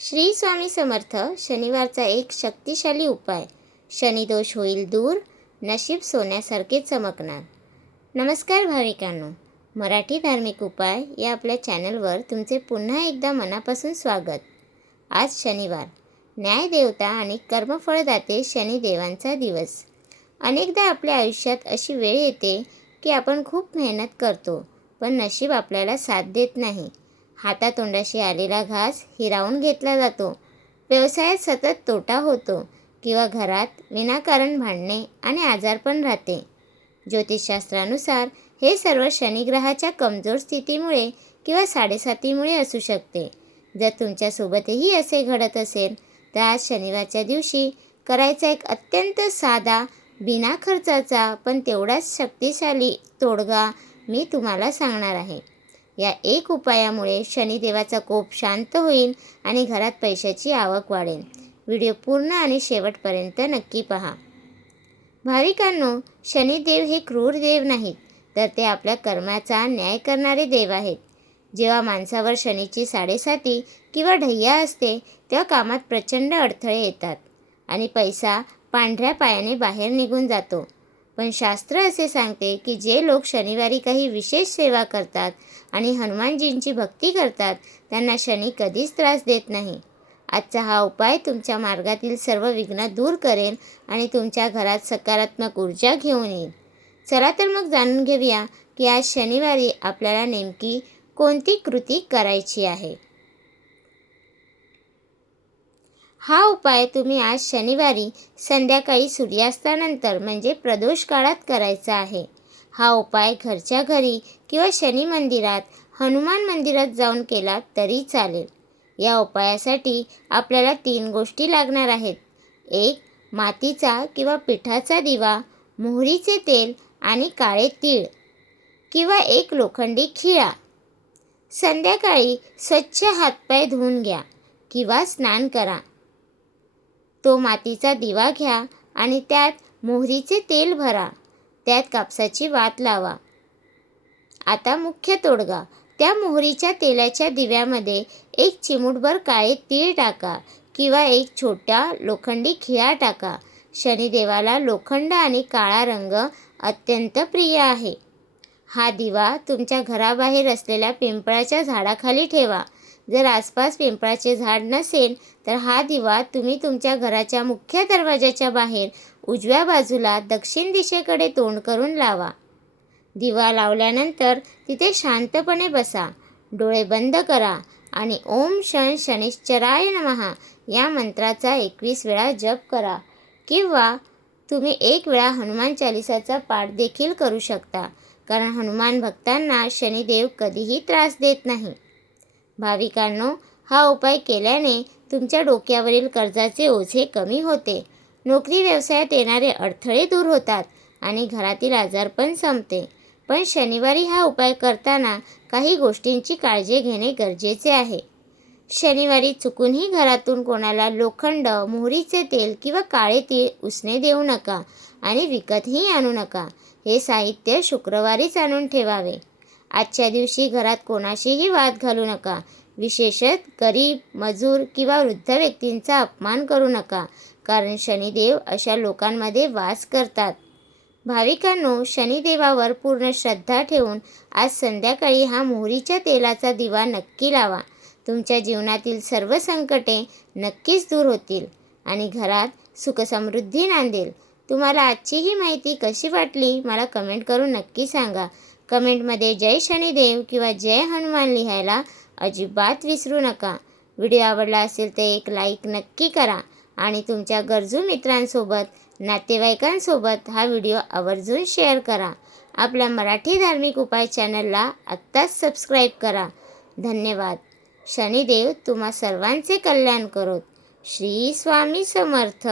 श्री स्वामी समर्थ. शनिवारचा एक शक्तिशाली उपाय. शनिदोष होईल दूर, नशीब सोन्यासारखे चमकणार. नमस्कार भाविकांनो, मराठी धार्मिक उपाय या आपल्या चॅनलवर तुमचे पुन्हा एकदा मनापासून स्वागत. आज शनिवार, न्यायदेवता आणि कर्मफळदाते शनिदेवांचा दिवस. अनेकदा आपल्या आयुष्यात अशी वेळ येते की आपण खूप मेहनत करतो, पण नशीब आपल्याला साथ देत नाही. हातातोंडाशी आलेला घास हिरावून घेतला जातो, व्यवसायात सतत तोटा होतो किंवा घरात विनाकारण भांडणे आणि आजारपण राहते. ज्योतिषशास्त्रानुसार हे सर्व शनिग्रहाच्या कमजोर स्थितीमुळे किंवा साडेसातीमुळे असू शकते. जर तुमच्यासोबतही असे घडत असेल तर आज शनिवारच्या दिवशी करायचा एक अत्यंत साधा, बिना खर्चाचा पण तेवढाच शक्तिशाली तोडगा मी तुम्हाला सांगणार आहे. या एक उपायामुळे शनिदेवाचा कोप शांत होईल आणि घरात पैशाची आवक वाढेल. व्हिडिओ पूर्ण आणि शेवटपर्यंत नक्की पहा. भाविकांनो, शनिदेव हे क्रूर देव नाहीत, तर ते आपल्या कर्माचा न्याय करणारे देव आहेत. जेव्हा माणसावर शनीची साडेसाती किंवा ढय्या असते तेव्हा कामात प्रचंड अडथळे येतात आणि पैसा पांढऱ्या पायाने बाहेर निघून जातो. पण शास्त्र असे सांगते की जे लोक शनिवारी काही विशेष सेवा करतात आणि हनुमानजींची भक्ती करतात त्यांना शनी कधीच त्रास देत नाही. आजचा हा उपाय तुमच्या मार्गातील सर्व विघ्न दूर करेल आणि तुमच्या घरात सकारात्मक ऊर्जा घेऊन येईल. चला तर मग जाणून घेऊया की आज शनिवारी आपल्याला नेमकी कोणती कृती करायची आहे. हा उपाय तुम्ही आज शनिवारी संध्याकाळी सूर्यास्तानंतर म्हणजे प्रदोष काळात करायचा आहे. हा उपाय घरच्या घरी किंवा शनी मंदिरात, हनुमान मंदिरात जाऊन केला तरी चालेल. या उपायासाठी आपल्याला 3 गोष्टी लागणार आहेत. 1. मातीचा किंवा पिठाचा दिवा, मोहरीचे तेल आणि काळे तीळ किंवा एक लोखंडी खिळा. संध्याकाळी स्वच्छ हातपाय धुवून घ्या किंवा स्नान करा. तो मातीचा दिवा घ्या आणि त्यात मोहरीचे तेल भरा. त्यात कापसाची वात लावा. आता मुख्य तोडगा. त्या मोहरीच्या तेलाच्या दिव्यामध्ये 1 चिमूटभर काळे तीळ टाका किंवा एक छोटा लोखंडी खिळा टाका. शनिदेवाला लोखंड आणि काळा रंग अत्यंत प्रिय आहे. हा दिवा तुमच्या घराबाहेर असलेल्या पिंपळाच्या झाडाखाली ठेवा. जर आसपास पिंपळाचे झाड नसेल तर हा दिवा तुम्ही तुमच्या घराच्या मुख्य दरवाजाच्या बाहेर उजव्या बाजूला दक्षिण दिशेकडे तोंड करून लावा. दिवा लावल्यानंतर तिथे शांतपणे बसा, डोळे बंद करा आणि ओम शन शनिश्चराय नमः या मंत्राचा 21 वेळा जप करा किंवा तुम्ही 1 वेळा हनुमान चालिसाचा पाठ देखील करू शकता, कारण हनुमान भक्तांना शनिदेव कधीही त्रास देत नाही. भाविकांनो, हा उपाय केल्याने तुमच्या डोक्यावरील कर्जाचे ओझे कमी होते, नोकरी व्यवसायात येणारे अडथळे दूर होतात आणि घरातील आजारपण संपते. पण शनिवारी हा उपाय करताना काही गोष्टींची काळजी घेणे गरजेचे आहे. शनिवारी चुकूनही घरातून कोणाला लोखंड, मोहरीचे तेल किंवा काळे तीळ उसने देऊ नका आणि विकतही आणू नका. हे साहित्य शुक्रवारीच आणून ठेवावे. आजच्या दिवशी घरात कोणाशीही वाद घालू नका. विशेषतः गरीब, मजूर किंवा वृद्ध व्यक्तींचा अपमान करू नका, कारण शनिदेव अशा लोकांमध्ये वास करतात. भाविकांनो, शनिदेवावर पूर्ण श्रद्धा ठेवून आज संध्याकाळी हा मोहरीच्या तेलाचा दिवा नक्की लावा. तुमच्या जीवनातील सर्व संकटे नक्कीच दूर होतील आणि घरात सुखसमृद्धी नांदेल. तुम्हाला आजची ही माहिती कशी वाटली मला कमेंट करून नक्की सांगा. कमेंटमध्ये जय शनिदेव किंवा जय हनुमान लिहायला अजिबात विसरू नका. व्हिडिओ आवडला असेल तर एक लाईक नक्की करा आणि तुमच्या गरजू मित्रांसोबत, नातेवाईकांसोबत हा व्हिडिओ आवर्जून शेअर करा. आपल्या मराठी धार्मिक उपाय चॅनलला आत्ताच सबस्क्राईब करा. धन्यवाद. शनिदेव तुम्हा सर्वांचे कल्याण करोत. श्री स्वामी समर्थ.